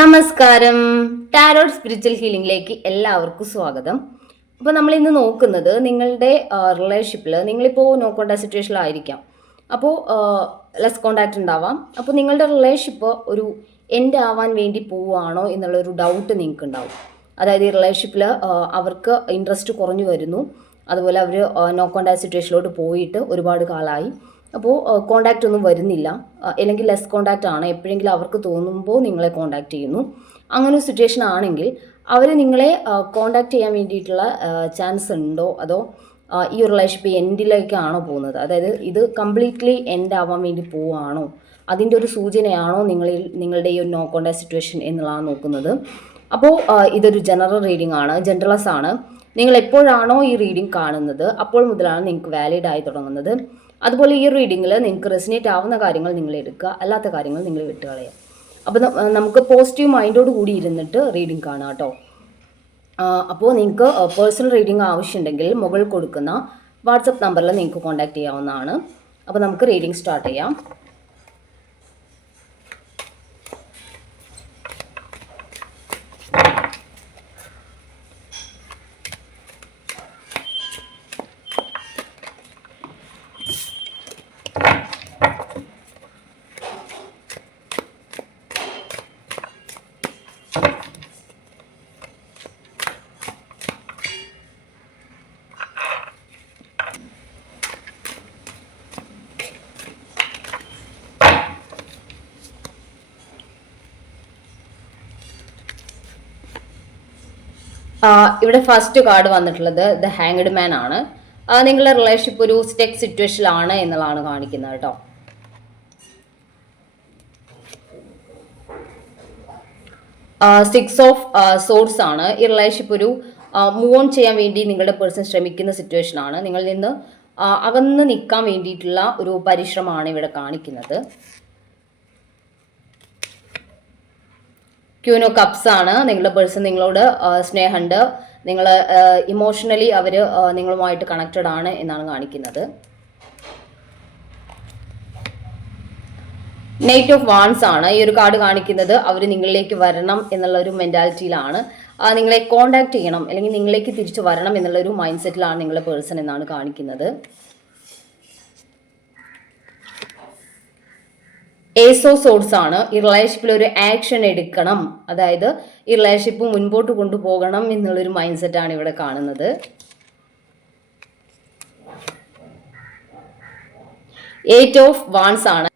നമസ്കാരം. Tarot spiritual ഹീലിംഗിലേക്ക് എല്ലാവർക്കും സ്വാഗതം. അപ്പോൾ നമ്മൾ ഇന്ന് നോക്കുന്നത് നിങ്ങളുടെ റിലേഷൻഷിപ്പിൽ നിങ്ങളിപ്പോൾ നോ കോണ്ടാക്ട് സിറ്റുവേഷനിലായിരിക്കാം. അപ്പോൾ ലെസ് കോണ്ടാക്ട് ഉണ്ടാവാം. അപ്പോൾ നിങ്ങളുടെ റിലേഷൻഷിപ്പ് ഒരു എൻഡ് ആവാൻ വേണ്ടി പോവുകയാണോ എന്നുള്ളൊരു ഡൗട്ട് നിങ്ങൾക്ക് ഉണ്ടാവും. അതായത് ഈ റിലേഷൻഷിപ്പിൽ അവർക്ക് ഇൻട്രസ്റ്റ് കുറഞ്ഞു വരുന്നു. അതുപോലെ അവർ നോ കോണ്ടാക്ട് സിറ്റുവേഷനിലോട്ട് പോയിട്ട് ഒരുപാട് കാലമായി. അപ്പോൾ കോണ്ടാക്റ്റ് ഒന്നും വരുന്നില്ല, അല്ലെങ്കിൽ ലെസ് കോണ്ടാക്റ്റ് ആണ്. എപ്പോഴെങ്കിലും അവർക്ക് തോന്നുമ്പോൾ നിങ്ങളെ കോണ്ടാക്റ്റ് ചെയ്യുന്നു. അങ്ങനെ ഒരു സിറ്റുവേഷൻ ആണെങ്കിൽ അവർ നിങ്ങളെ കോണ്ടാക്റ്റ് ചെയ്യാൻ വേണ്ടിയിട്ടുള്ള ചാൻസ് ഉണ്ടോ, അതോ ഈ ഒരു റിലേഷൻഷിപ്പ് എൻഡിലേക്കാണോ പോകുന്നത്, അതായത് ഇത് കംപ്ലീറ്റ്ലി എൻഡ് ആവാൻ വേണ്ടി പോവുകയാണോ, അതിൻ്റെ ഒരു സൂചനയാണോ നിങ്ങളുടെ ഈ ഒരു നോ കോണ്ടാക്ട് സിറ്റുവേഷൻ എന്നുള്ളതാണ് നോക്കുന്നത്. അപ്പോൾ ഇതൊരു ജനറൽ റീഡിംഗ് ആണ്, ജനറലസ് ആണ്. നിങ്ങൾ എപ്പോഴാണോ ഈ റീഡിംഗ് കാണുന്നത് അപ്പോൾ മുതലാണ് നിങ്ങൾക്ക് വാലിഡ് ആയി തുടങ്ങുന്നത്. അതുപോലെ ഈ റീഡിങ്ങിൽ നിങ്ങൾക്ക് റെസിനേറ്റ് ആവുന്ന കാര്യങ്ങൾ നിങ്ങൾ എടുക്കുക, അല്ലാത്ത കാര്യങ്ങൾ നിങ്ങൾ വിട്ടുകളയുക. അപ്പോൾ നമുക്ക് പോസിറ്റീവ് മൈൻഡോട് കൂടി ഇരുന്നിട്ട് റീഡിംഗ് കാണാം കേട്ടോ. അപ്പോൾ നിങ്ങൾക്ക് പേഴ്സണൽ റീഡിംഗ് ആവശ്യമുണ്ടെങ്കിൽ മുകളിൽ കൊടുക്കുന്ന വാട്സപ്പ് നമ്പറിൽ നിങ്ങൾക്ക് കോൺടാക്റ്റ് ചെയ്യാവുന്നതാണ്. അപ്പോൾ നമുക്ക് റീഡിംഗ് സ്റ്റാർട്ട് ചെയ്യാം. ഇവിടെ ഫസ്റ്റ് കാർഡ് വന്നിട്ടുള്ളത് ദ ഹാങ്ഡ് മാൻ ആണ്. നിങ്ങളുടെ റിലേഷൻഷിപ്പ് ഒരു സ്റ്റെക്ക് സിറ്റുവേഷനിലാണ് എന്നുള്ളതാണ് കാണിക്കുന്നത് കേട്ടോ. സിക്സ് ഓഫ് സോർട്സ് ആണ്. ഈ റിലേഷൻഷിപ്പ് ഒരു മൂവ് ഓൺ ചെയ്യാൻ വേണ്ടി നിങ്ങളുടെ പേഴ്സൺ ശ്രമിക്കുന്ന സിറ്റുവേഷൻ ആണ്. നിങ്ങളിൽ നിന്ന് അകന്ന് നിൽക്കാൻ വേണ്ടിയിട്ടുള്ള ഒരു പരിശ്രമമാണ് ഇവിടെ കാണിക്കുന്നത്. ക്യൂനോ കപ്സ് ആണ്. നിങ്ങളുടെ പേഴ്സൺ നിങ്ങളോട് സ്നേഹമുണ്ട്, നിങ്ങൾ ഇമോഷണലി അവർ നിങ്ങളുമായിട്ട് കണക്റ്റഡ് ആണ് എന്നാണ് കാണിക്കുന്നത്. നൈറ്റ് ഓഫ് വാൺസ് ആണ്. ഈ ഒരു കാർഡ് കാണിക്കുന്നത് അവർ നിങ്ങളിലേക്ക് വരണം എന്നുള്ള ഒരു മെന്റാലിറ്റിയിലാണ്, നിങ്ങളെ കോണ്ടാക്ട് ചെയ്യണം അല്ലെങ്കിൽ നിങ്ങളിലേക്ക് തിരിച്ചു വരണം എന്നുള്ള ഒരു മൈൻഡ് സെറ്റിലാണ് നിങ്ങളുടെ പേഴ്സൺ എന്നാണ് കാണിക്കുന്നത്. ഏസ് ഓഫ് സോർട്സ് ആണ്. ഈ റിലേഷൻഷിപ്പിൽ ഒരു ആക്ഷൻ എടുക്കണം, അതായത് ഈ റിലേഷൻഷിപ്പ് മുൻപോട്ട് കൊണ്ടുപോകണം എന്നുള്ളൊരു മൈൻഡ് സെറ്റാണ് ഇവിടെ കാണുന്നത്. എയ്റ്റ് ഓഫ് വാൺസ് ആണ്.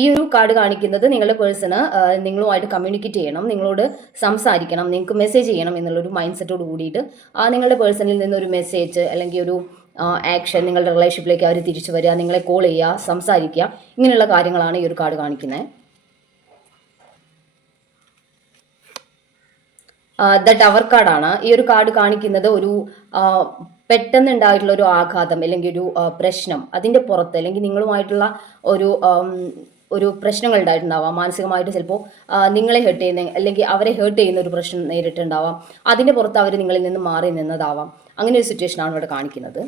ഈ ഒരു കാർഡ് കാണിക്കുന്നത് നിങ്ങളുടെ പേഴ്സണ് നിങ്ങളുമായിട്ട് കമ്മ്യൂണിക്കേറ്റ് ചെയ്യണം, നിങ്ങളോട് സംസാരിക്കണം, നിങ്ങൾക്ക് മെസ്സേജ് ചെയ്യണം എന്നുള്ളൊരു മൈൻഡ് സെറ്റോട് കൂടിയിട്ട് നിങ്ങളുടെ പേഴ്സണിൽ നിന്നൊരു മെസ്സേജ് അല്ലെങ്കിൽ ഒരു ആക്ഷൻ, നിങ്ങളുടെ റിലേഷൻഷിപ്പിലേക്ക് അവർ തിരിച്ചു വരിക, നിങ്ങളെ കോൾ ചെയ്യുക, സംസാരിക്കുക, ഇങ്ങനെയുള്ള കാര്യങ്ങളാണ് ഈ ഒരു കാർഡ് കാണിക്കുന്നത്. ദ ടവർ കാർഡാണ്. ഈ ഒരു കാർഡ് കാണിക്കുന്നത് ഒരു പെട്ടെന്ന് ഉണ്ടായിട്ടുള്ള ഒരു ആഘാതം അല്ലെങ്കിൽ ഒരു പ്രശ്നം, അതിൻ്റെ പുറത്ത് അല്ലെങ്കിൽ നിങ്ങളുമായിട്ടുള്ള ഒരു പ്രശ്നങ്ങൾ ഉണ്ടായിട്ടുണ്ടാവാം. മാനസികമായിട്ട് ചിലപ്പോൾ നിങ്ങളെ ഹേർട്ട് ചെയ്യുന്ന അല്ലെങ്കിൽ അവരെ ഹേർട്ട് ചെയ്യുന്ന ഒരു പ്രശ്നം നേരിട്ടുണ്ടാവാം. അതിൻ്റെ പുറത്ത് അവർ നിങ്ങളിൽ നിന്ന് മാറി നിന്നതാവാം. അങ്ങനെ ഒരു സിറ്റുവേഷനാണ് ഇവിടെ കാണിക്കുന്നത്.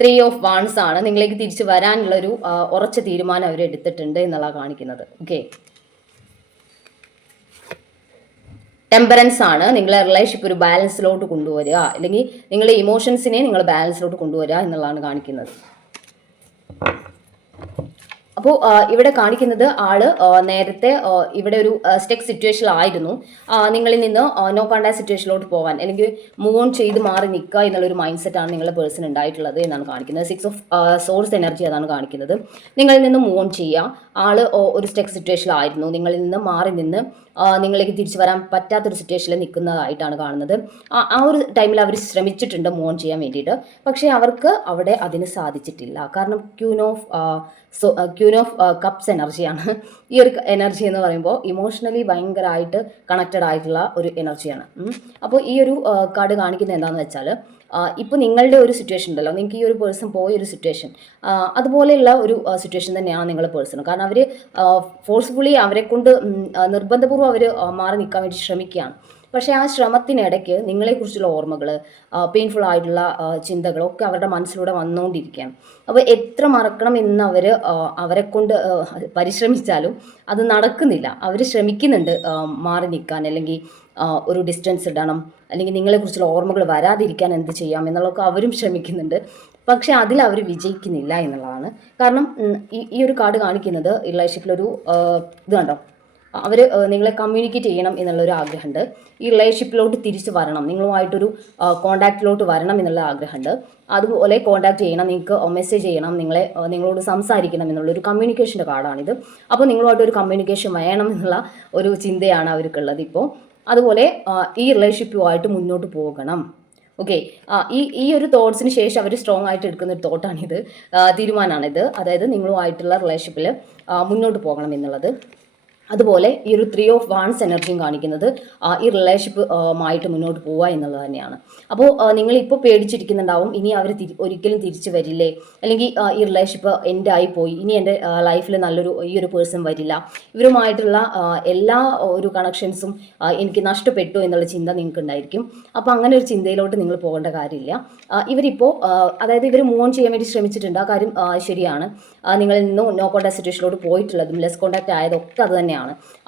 ത്രീ ഓഫ് വാൺസ് ആണ്. നിങ്ങളിലേക്ക് തിരിച്ചു വരാനുള്ളൊരു ഉറച്ച തീരുമാനം അവർ എടുത്തിട്ടുണ്ട് എന്നുള്ള കാണിക്കുന്നത്. ഓക്കെ. ടെമ്പറൻസ് ആണ്. നിങ്ങളെ റിലേഷൻഷിപ്പ് ഒരു ബാലൻസിലോട്ട് കൊണ്ടുവരിക അല്ലെങ്കിൽ നിങ്ങളുടെ ഇമോഷൻസിനെ നിങ്ങൾ ബാലൻസിലോട്ട് കൊണ്ടുവരിക എന്നുള്ളതാണ് കാണിക്കുന്നത്. അപ്പോൾ ഇവിടെ കാണിക്കുന്നത് ആള് നേരത്തെ ഇവിടെ ഒരു സ്റ്റെക്ക് സിറ്റുവേഷനിലായിരുന്നു. നിങ്ങളിൽ നിന്ന് നോ കോണ്ടാക്ട് സിറ്റുവേഷനിലോട്ട് പോകാൻ അല്ലെങ്കിൽ മൂവ് ഓൺ ചെയ്ത് മാറി നിൽക്കുക എന്നുള്ളൊരു മൈൻഡ് സെറ്റാണ് നിങ്ങളുടെ പേഴ്സൺ ഉണ്ടായിട്ടുള്ളത് എന്നാണ് കാണിക്കുന്നത്. സിക്സ് ഓഫ് സോഴ്സ് എനർജി അതാണ് കാണിക്കുന്നത്. നിങ്ങളിൽ നിന്ന് മൂവ് ഓൺ ചെയ്യുക. ആള് ഒരു സ്റ്റെക്ക് സിറ്റുവേഷനിലായിരുന്നു, നിങ്ങളിൽ നിന്ന് മാറി നിന്ന് നിങ്ങളിലേക്ക് തിരിച്ചു വരാൻ പറ്റാത്തൊരു സിറ്റുവേഷനിൽ നിൽക്കുന്നതായിട്ടാണ് കാണുന്നത്. ആ ഒരു ടൈമിൽ അവർ ശ്രമിച്ചിട്ടുണ്ട് മൂവ് ഓൺ ചെയ്യാൻ വേണ്ടിയിട്ട്, പക്ഷേ അവർക്ക് അവിടെ അതിന് സാധിച്ചിട്ടില്ല. കാരണം ക്യൂൻ ഓഫ് കപ്സ് എനർജിയാണ്. ഈ ഒരു എനർജി എന്ന് പറയുമ്പോൾ ഇമോഷണലി ഭയങ്കരമായിട്ട് കണക്റ്റഡ് ആയിട്ടുള്ള ഒരു എനർജിയാണ്. അപ്പോൾ ഈ ഒരു കാർഡ് കാണിക്കുന്നത് എന്താണെന്ന് വെച്ചാൽ, ഇപ്പോൾ നിങ്ങളുടെ ഒരു സിറ്റുവേഷൻ ഉണ്ടല്ലോ, നിങ്ങൾക്ക് ഈ ഒരു പേഴ്സൺ പോയൊരു സിറ്റുവേഷൻ അതുപോലെയുള്ള ഒരു സിറ്റുവേഷൻ തന്നെയാണ് നിങ്ങളുടെ പേഴ്സൺ. കാരണം അവർ ഫോഴ്സ്ഫുള്ളി അവരെ കൊണ്ട് നിർബന്ധപൂർവ്വം അവർ മാറി നിൽക്കാൻ വേണ്ടി ശ്രമിക്കുകയാണ്. പക്ഷേ ആ ശ്രമത്തിനിടയ്ക്ക് നിങ്ങളെക്കുറിച്ചുള്ള ഓർമ്മകൾ, പെയിൻഫുൾ ആയിട്ടുള്ള ചിന്തകളൊക്കെ അവരുടെ മനസ്സിലൂടെ വന്നുകൊണ്ടിരിക്കുകയാണ്. അപ്പോൾ എത്ര മറക്കണം എന്ന് അവരെ കൊണ്ട് പരിശ്രമിച്ചാലും അത് നടക്കുന്നില്ല. അവർ ശ്രമിക്കുന്നുണ്ട് മാറി നിൽക്കാൻ, അല്ലെങ്കിൽ ഒരു ഡിസ്റ്റൻസ് ഇടണം, അല്ലെങ്കിൽ നിങ്ങളെക്കുറിച്ചുള്ള ഓർമ്മകൾ വരാതിരിക്കാൻ എന്ത് ചെയ്യാം എന്നുള്ളതൊക്കെ അവരും ശ്രമിക്കുന്നുണ്ട്. പക്ഷേ അതിൽ അവർ വിജയിക്കുന്നില്ല എന്നുള്ളതാണ്. കാരണം ഈ ഒരു കാർഡ് കാണിക്കുന്നത് റിലേഷൻഷിപ്പിലൊരു ഇത് കണ്ടോ, അവർ നിങ്ങളെ കമ്മ്യൂണിക്കേറ്റ് ചെയ്യണം എന്നുള്ളൊരു ആഗ്രഹമുണ്ട്. ഈ റിലേഷൻഷിപ്പിലോട്ട് തിരിച്ച് വരണം, നിങ്ങളുമായിട്ടൊരു കോൺടാക്റ്റിലോട്ട് വരണം എന്നുള്ള ആഗ്രഹമുണ്ട്. അതുപോലെ കോൺടാക്ട് ചെയ്യണം, നിങ്ങൾക്ക് മെസ്സേജ് ചെയ്യണം, നിങ്ങളോട് സംസാരിക്കണം എന്നുള്ളൊരു കമ്മ്യൂണിക്കേഷൻ്റെ കാർഡാണിത്. അപ്പോൾ നിങ്ങളുമായിട്ടൊരു കമ്മ്യൂണിക്കേഷൻ വേണം എന്നുള്ള ഒരു ചിന്തയാണ് അവർക്കുള്ളത് ഇപ്പോൾ. അതുപോലെ ഈ റിലേഷൻഷിപ്പുമായിട്ട് മുന്നോട്ട് പോകണം. ഓക്കെ, ഈ ഒരു തോട്ട്സിന് ശേഷം അവർ സ്ട്രോങ് ആയിട്ട് എടുക്കുന്ന ഒരു തോട്ടാണിത്, തീരുമാനമാണിത്. അതായത് നിങ്ങളുമായിട്ടുള്ള റിലേഷൻഷിപ്പിൽ മുന്നോട്ട് പോകണം എന്നുള്ളത്. അതുപോലെ ഈ ഒരു 3 ഓഫ് വാൺസ് എനർജിയും കാണിക്കുന്നത് ഈ റിലേഷൻഷിപ്പ് ആയിട്ട് മുന്നോട്ട് പോവുക എന്നുള്ളത് തന്നെയാണ്. അപ്പോൾ നിങ്ങളിപ്പോൾ പേടിച്ചിരിക്കുന്നുണ്ടാവും, ഇനി അവർ ഒരിക്കലും തിരിച്ചു വരില്ലേ, അല്ലെങ്കിൽ ഈ റിലേഷൻഷിപ്പ് എൻ്റെ ആയിപ്പോയി, ഇനി എൻ്റെ ലൈഫിൽ ഈ ഒരു പേഴ്സൺ വരില്ല, ഇവരുമായിട്ടുള്ള എല്ലാ ഒരു കണക്ഷൻസും എനിക്ക് നഷ്ടപ്പെട്ടു എന്നുള്ള ചിന്ത നിങ്ങൾക്ക് ഉണ്ടായിരിക്കും. അപ്പോൾ അങ്ങനെ ഒരു ചിന്തയിലോട്ട് നിങ്ങൾ പോകേണ്ട കാര്യമില്ല. ഇവരിപ്പോൾ അതായത് ഇവർ മൂവ് ഓൺ ചെയ്യാൻ വേണ്ടി ശ്രമിച്ചിട്ടുണ്ട്, ആ കാര്യം ശരിയാണ്. നിങ്ങളിൽ നിന്നും നോ കോൺടാക്ട് സിറ്റുവേഷനിലോട്ട് പോയിട്ടുള്ളതും ലെസ് കോൺടാക്ട് ആയതൊക്കെ അത് തന്നെയാണ്.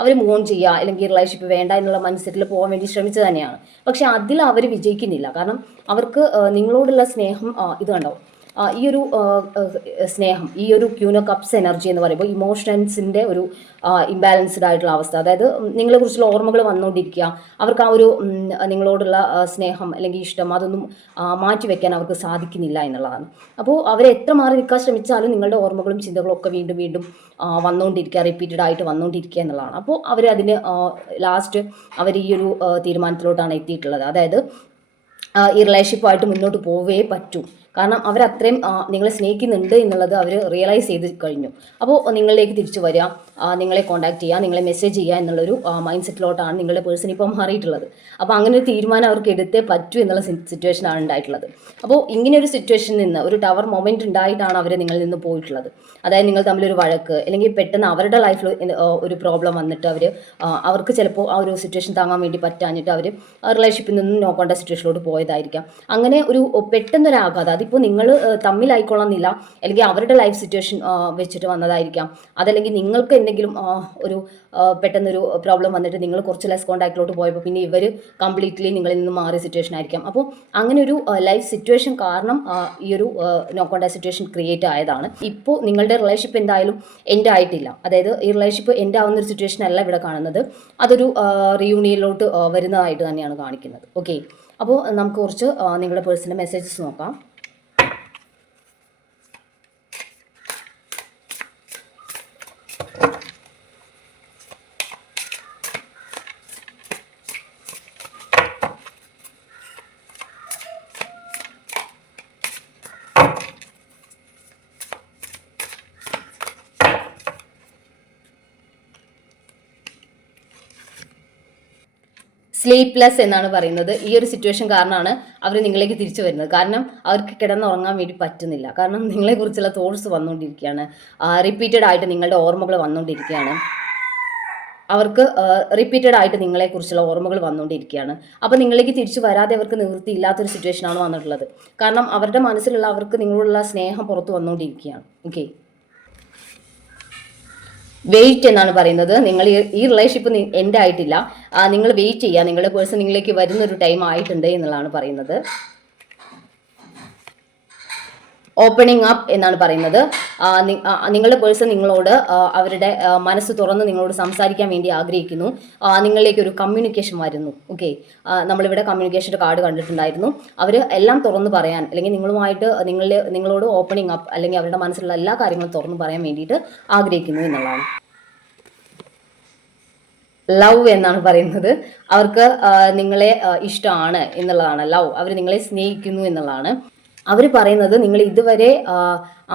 അവർ മൂവ് ഓൺ ചെയ്യുക, അല്ലെങ്കിൽ റിലേഷൻഷിപ്പ് വേണ്ട എന്നുള്ള മൈൻഡ് പോകാൻ വേണ്ടി ശ്രമിച്ചത് തന്നെയാണ്. പക്ഷെ അതിൽ അവർ വിജയിക്കുന്നില്ല. കാരണം അവർക്ക് നിങ്ങളോടുള്ള സ്നേഹം ഇത് കണ്ടോ, ഈ ഒരു സ്നേഹം, ഈ ഒരു ക്യൂൻ ഓഫ് കപ്സ് എനർജി എന്ന് പറയുമ്പോൾ ഇമോഷൻസിൻ്റെ ഒരു ഇംബാലൻസ്ഡ് ആയിട്ടുള്ള അവസ്ഥ. അതായത് നിങ്ങളെക്കുറിച്ചുള്ള ഓർമ്മകൾ വന്നുകൊണ്ടിരിക്കുക, അവർക്ക് ആ ഒരു നിങ്ങളോടുള്ള സ്നേഹം അല്ലെങ്കിൽ ഇഷ്ടം അതൊന്നും മാറ്റി വെക്കാൻ അവർക്ക് സാധിക്കുന്നില്ല എന്നുള്ളതാണ്. അപ്പോൾ അവരെ എത്ര മാറി നിൽക്കാൻ ശ്രമിച്ചാലും നിങ്ങളുടെ ഓർമ്മകളും ചിന്തകളും ഒക്കെ വീണ്ടും വീണ്ടും വന്നുകൊണ്ടിരിക്കുക, റിപ്പീറ്റഡ് ആയിട്ട് വന്നുകൊണ്ടിരിക്കുക എന്നുള്ളതാണ്. അപ്പോൾ അവരതിന് ലാസ്റ്റ് അവർ ഈ ഒരു തീരുമാനത്തിലോട്ടാണ് എത്തിയിട്ടുള്ളത്. അതായത് ഈ റിലേഷൻഷിപ്പുമായിട്ട് മുന്നോട്ട് പോവേ പറ്റൂ. കാരണം അവരത്രയും നിങ്ങളെ സ്നേഹിക്കുന്നുണ്ട് എന്നുള്ളത് അവർ റിയലൈസ് ചെയ്ത് കഴിഞ്ഞു. അപ്പോൾ നിങ്ങളിലേക്ക് തിരിച്ചു വരിക, നിങ്ങളെ കോൺടാക്ട് ചെയ്യുക, നിങ്ങളെ മെസ്സേജ് ചെയ്യുക എന്നുള്ളൊരു മൈൻഡ് സെറ്റിലോട്ടാണ് നിങ്ങളുടെ പേഴ്സൺ ഇപ്പോൾ മാറിയിട്ടുള്ളത്. അപ്പോൾ അങ്ങനെ ഒരു തീരുമാനം അവർക്ക് എടുത്തേ പറ്റൂ എന്നുള്ള സിറ്റുവേഷനാണ് ഉണ്ടായിട്ടുള്ളത്. അപ്പോൾ ഇങ്ങനെ ഒരു സിറ്റുവേഷനിൽ നിന്ന് ഒരു ടവർ മൊമെൻറ്റ് ഉണ്ടായിട്ടാണ് അവർ നിങ്ങളിൽ നിന്ന് പോയിട്ടുള്ളത്. അതായത് നിങ്ങൾ തമ്മിലൊരു വഴക്ക്, അല്ലെങ്കിൽ പെട്ടെന്ന് അവരുടെ ലൈഫിൽ ഒരു പ്രോബ്ലം വന്നിട്ട് അവർക്ക് ചിലപ്പോൾ ആ ഒരു സിറ്റുവേഷൻ താങ്ങാൻ വേണ്ടി പറ്റാഞ്ഞിട്ട് അവർ റിലേഷൻഷിപ്പിൽ നിന്ന് നോ കോൺടാക്ട് സിറ്റുവേഷനിലോട്ട് പോയതായിരിക്കാം. അങ്ങനെ ഒരു പെട്ടെന്നൊരാഘാതം, അതിപ്പോൾ നിങ്ങൾ തമ്മിലായിക്കൊള്ളുന്നില്ല, അല്ലെങ്കിൽ അവരുടെ ലൈഫ് സിറ്റുവേഷൻ വെച്ചിട്ട് വന്നതായിരിക്കാം. അതല്ലെങ്കിൽ നിങ്ങൾക്ക് എന്തെങ്കിലും ഒരു പെട്ടെന്നൊരു പ്രോബ്ലം വന്നിട്ട് നിങ്ങൾ കുറച്ച് ലെസ് കോൺടാക്റ്റിലോട്ട് പോയപ്പോൾ പിന്നെ ഇവർ കംപ്ലീറ്റ്ലി നിങ്ങളിൽ നിന്ന് മാറിയ സിറ്റുവേഷൻ ആയിരിക്കാം. അപ്പോൾ അങ്ങനെ ഒരു ലൈഫ് സിറ്റുവേഷൻ കാരണം ഈ ഒരു നോ കോൺടാക്ട് സിറ്റുവേഷൻ ക്രിയേറ്റ് ആയതാണ്. ഇപ്പോൾ നിങ്ങളുടെ റിലേഷൻഷിപ്പ് എന്തായാലും എൻഡ് ആയിട്ടില്ല. അതായത് ഈ റിലേഷൻഷിപ്പ് എൻഡ് ആവുന്ന ഒരു സിറ്റുവേഷൻ അല്ല ഇവിടെ കാണുന്നത്, അതൊരു റിയൂണിയനിലോട്ട് വരുന്നതായിട്ട് തന്നെയാണ് കാണിക്കുന്നത്. ഓക്കെ, അപ്പോൾ നമുക്ക് കുറച്ച് നിങ്ങളുടെ പേഴ്സണൽ മെസ്സേജസ് നോക്കാം. സ്ലീപ്ലെസ് എന്നാണ് പറയുന്നത്. ഈ ഒരു സിറ്റുവേഷൻ കാരണമാണ് അവർ നിങ്ങളിലേക്ക് തിരിച്ചു വരുന്നത്. കാരണം അവർക്ക് കിടന്നുറങ്ങാൻ വേണ്ടി പറ്റുന്നില്ല. കാരണം നിങ്ങളെക്കുറിച്ചുള്ള തോട്ട്സ് വന്നുകൊണ്ടിരിക്കുകയാണ്, റിപ്പീറ്റഡ് ആയിട്ട് നിങ്ങളുടെ ഓർമ്മകൾ വന്നുകൊണ്ടിരിക്കുകയാണ്. അവർക്ക് റിപ്പീറ്റഡ് ആയിട്ട് നിങ്ങളെക്കുറിച്ചുള്ള ഓർമ്മകൾ വന്നുകൊണ്ടിരിക്കുകയാണ്. അപ്പോൾ നിങ്ങളിലേക്ക് തിരിച്ചു വരാതെ അവർക്ക് നിവൃത്തിയില്ലാത്തൊരു സിറ്റുവേഷനാണ് വന്നിട്ടുള്ളത്. കാരണം അവരുടെ മനസ്സിലുള്ള അവർക്ക് നിങ്ങളോടുള്ള സ്നേഹം പുറത്ത് വന്നുകൊണ്ടിരിക്കുകയാണ്. ഓക്കെ, വെയിറ്റ് എന്നാണ് പറയുന്നത്. നിങ്ങൾ ഈ റിലേഷൻഷിപ്പ് എൻഡ് ആയിട്ടില്ല, നിങ്ങൾ വെയിറ്റ് ചെയ്യുക, നിങ്ങളുടെ പേഴ്സൺ നിങ്ങളിലേക്ക് വരുന്നൊരു ടൈം ആയിട്ടുണ്ട് എന്നുള്ളതാണ് പറയുന്നത്. ഓപ്പണിംഗ് അപ്പ് എന്നാണ് പറയുന്നത്. നിങ്ങളുടെ പേഴ്സൺ നിങ്ങളോട് അവരുടെ മനസ്സ് തുറന്ന് നിങ്ങളോട് സംസാരിക്കാൻ വേണ്ടി ആഗ്രഹിക്കുന്നു. നിങ്ങളിലേക്ക് ഒരു കമ്മ്യൂണിക്കേഷൻ വരുന്നു. ഓക്കെ, നമ്മളിവിടെ കമ്മ്യൂണിക്കേഷൻ്റെ കാർഡ് കണ്ടിട്ടുണ്ടായിരുന്നു. അവർ എല്ലാം തുറന്ന് പറയാൻ, അല്ലെങ്കിൽ നിങ്ങളുമായിട്ട് നിങ്ങളോട് ഓപ്പണിംഗ് അപ്പ്, അല്ലെങ്കിൽ അവരുടെ മനസ്സിലുള്ള എല്ലാ കാര്യങ്ങളും തുറന്ന് പറയാൻ വേണ്ടിയിട്ട് ആഗ്രഹിക്കുന്നു എന്നുള്ളതാണ്. ലവ് എന്നാണ് പറയുന്നത്. അവർക്ക് നിങ്ങളെ ഇഷ്ടമാണ് എന്നുള്ളതാണ്. ലവ്, അവർ നിങ്ങളെ സ്നേഹിക്കുന്നു എന്നുള്ളതാണ്. അവർ പറയുന്നത് നിങ്ങൾ ഇതുവരെ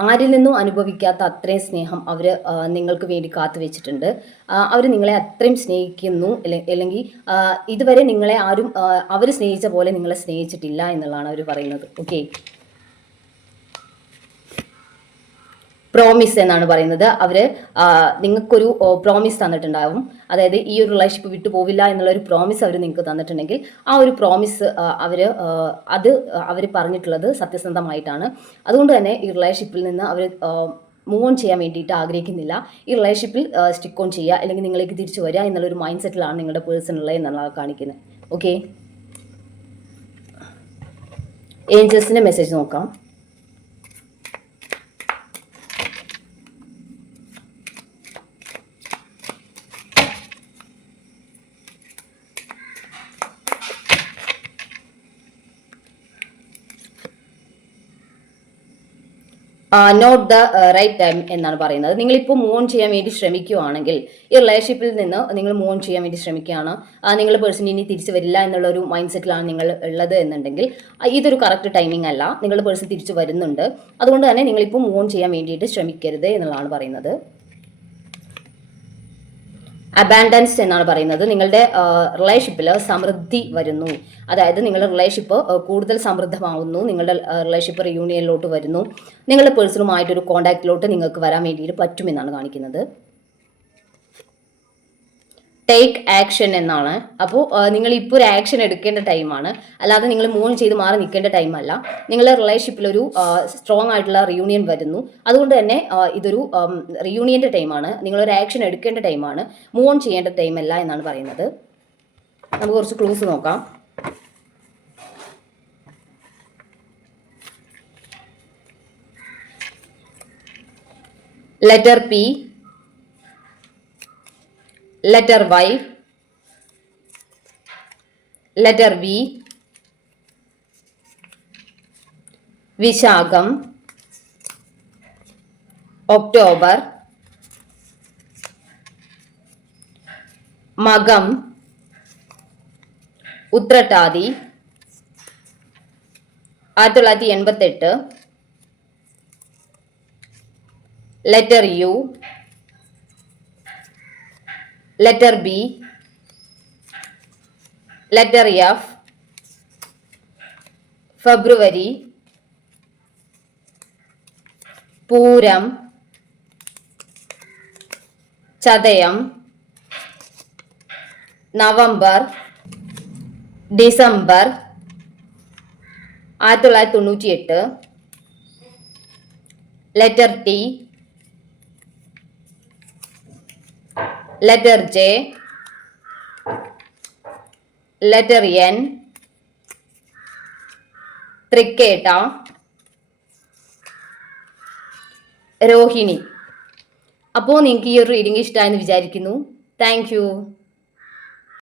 ആരിൽ നിന്നും അനുഭവിക്കാത്ത അത്രയും സ്നേഹം അവർ നിങ്ങൾക്ക് വേണ്ടി കാത്തു വെച്ചിട്ടുണ്ട്. അവർ നിങ്ങളെ അത്രയും സ്നേഹിക്കുന്നു, അല്ലെങ്കിൽ ഇതുവരെ നിങ്ങളെ ആരും അവർ സ്നേഹിച്ച പോലെ നിങ്ങളെ സ്നേഹിച്ചിട്ടില്ല എന്നുള്ളതാണ് അവർ പറയുന്നത്. ഓക്കെ, പ്രോമിസ് എന്നാണ് പറയുന്നത്. അവര് നിങ്ങൾക്കൊരു പ്രോമിസ് തന്നിട്ടുണ്ടാവും. അതായത് ഈ ഒരു റിലേഷൻഷിപ്പ് വിട്ടു പോവില്ല എന്നുള്ള ഒരു പ്രോമിസ് അവർ നിങ്ങൾക്ക് തന്നിട്ടുണ്ടെങ്കിൽ ആ ഒരു പ്രോമിസ് അവർ പറഞ്ഞിട്ടുള്ളത് സത്യസന്ധമായിട്ടാണ്. അതുകൊണ്ട് തന്നെ ഈ റിലേഷൻഷിപ്പിൽ നിന്ന് അവർ മൂവ് ഓൺ ചെയ്യാൻ വേണ്ടിയിട്ട് ആഗ്രഹിക്കുന്നില്ല. ഈ റിലേഷൻഷിപ്പിൽ സ്റ്റിക്ക് ഓൺ ചെയ്യുക, അല്ലെങ്കിൽ നിങ്ങളിലേക്ക് തിരിച്ചു വരിക എന്നുള്ളൊരു മൈൻഡ് സെറ്റിലാണ് നിങ്ങളുടെ പേഴ്സൺ ഉള്ളത് എന്നാണ് കാണിക്കുന്നത്. ഓക്കെ, ഏഞ്ചൽസിന്റെ മെസ്സേജ് നോക്കാം. നോട്ട് ദ റൈറ്റ് ടൈം എന്നാണ് പറയുന്നത്. നിങ്ങളിപ്പോൾ മൂവ് ഓൺ ചെയ്യാൻ വേണ്ടി ശ്രമിക്കുകയാണെങ്കിൽ, ഈ റിലേഷൻഷിപ്പിൽ നിന്ന് നിങ്ങൾ മൂവ് ഓൺ ചെയ്യാൻ വേണ്ടി ശ്രമിക്കുകയാണ്, നിങ്ങളുടെ പേഴ്സൺ ഇനി തിരിച്ചു വരില്ല എന്നുള്ള ഒരു മൈൻഡ് സെറ്റിലാണ് നിങ്ങൾ ഉള്ളത് എന്നുണ്ടെങ്കിൽ ഇതൊരു കറക്റ്റ് ടൈമിംഗ് അല്ല. നിങ്ങളുടെ പേഴ്സൺ തിരിച്ചു വരുന്നുണ്ട്. അതുകൊണ്ട് തന്നെ നിങ്ങളിപ്പോൾ മൂവ് ഓൺ ചെയ്യാൻ വേണ്ടിയിട്ട് ശ്രമിക്കരുത് എന്നുള്ളതാണ് പറയുന്നത്. അബാൻഡൻസ് എന്നാണ് പറയുന്നത്. നിങ്ങളുടെ റിലേഷൻഷിപ്പിൽ സമൃദ്ധി വരുന്നു. അതായത് നിങ്ങളുടെ റിലേഷൻഷിപ്പ് കൂടുതൽ സമൃദ്ധമാവുന്നു. നിങ്ങളുടെ റിലേഷൻഷിപ്പ് റിയൂണിയനിലോട്ട് വരുന്നു. നിങ്ങളുടെ പേഴ്സണുമായിട്ടൊരു കോൺടാക്റ്റിലോട്ട് നിങ്ങൾക്ക് വരാൻ വേണ്ടിയിട്ട് പറ്റുമെന്നാണ് കാണിക്കുന്നത്. ടേക്ക് ആക്ഷൻ എന്നാണ്. അപ്പോൾ നിങ്ങൾ ഇപ്പോൾ ഒരു ആക്ഷൻ എടുക്കേണ്ട ടൈമാണ്, അല്ലാതെ നിങ്ങൾ മൂവ് ചെയ്ത് മാറി നിൽക്കേണ്ട ടൈമല്ല. നിങ്ങളുടെ റിലേഷൻഷിപ്പിൽ ഒരു സ്ട്രോങ് ആയിട്ടുള്ള റിയൂണിയൻ വരുന്നു. അതുകൊണ്ട് തന്നെ ഇതൊരു റിയൂണിയൻ്റെ ടൈമാണ്. നിങ്ങളൊരു ആക്ഷൻ എടുക്കേണ്ട ടൈമാണ്, മൂവ് ഓൺ ചെയ്യേണ്ട ടൈമല്ല എന്നാണ് പറയുന്നത്. നമുക്ക് കുറച്ച് ക്ലൂസ് നോക്കാം. Letter P, letter Y, letter V, Vishakham, October, Makam, Uthrattathi, 1988, letter U, letter B, letter F, February, Pooram, Chathayam, November, December, 1998, letter T, letter J, letter N, Thrikketta, Rohini. അപ്പോൾ നിങ്ങൾക്ക് ഈ ഒരു റീഡിംഗ് ഇഷ്ടമായെന്ന് വിചാരിക്കുന്നു. Thank U.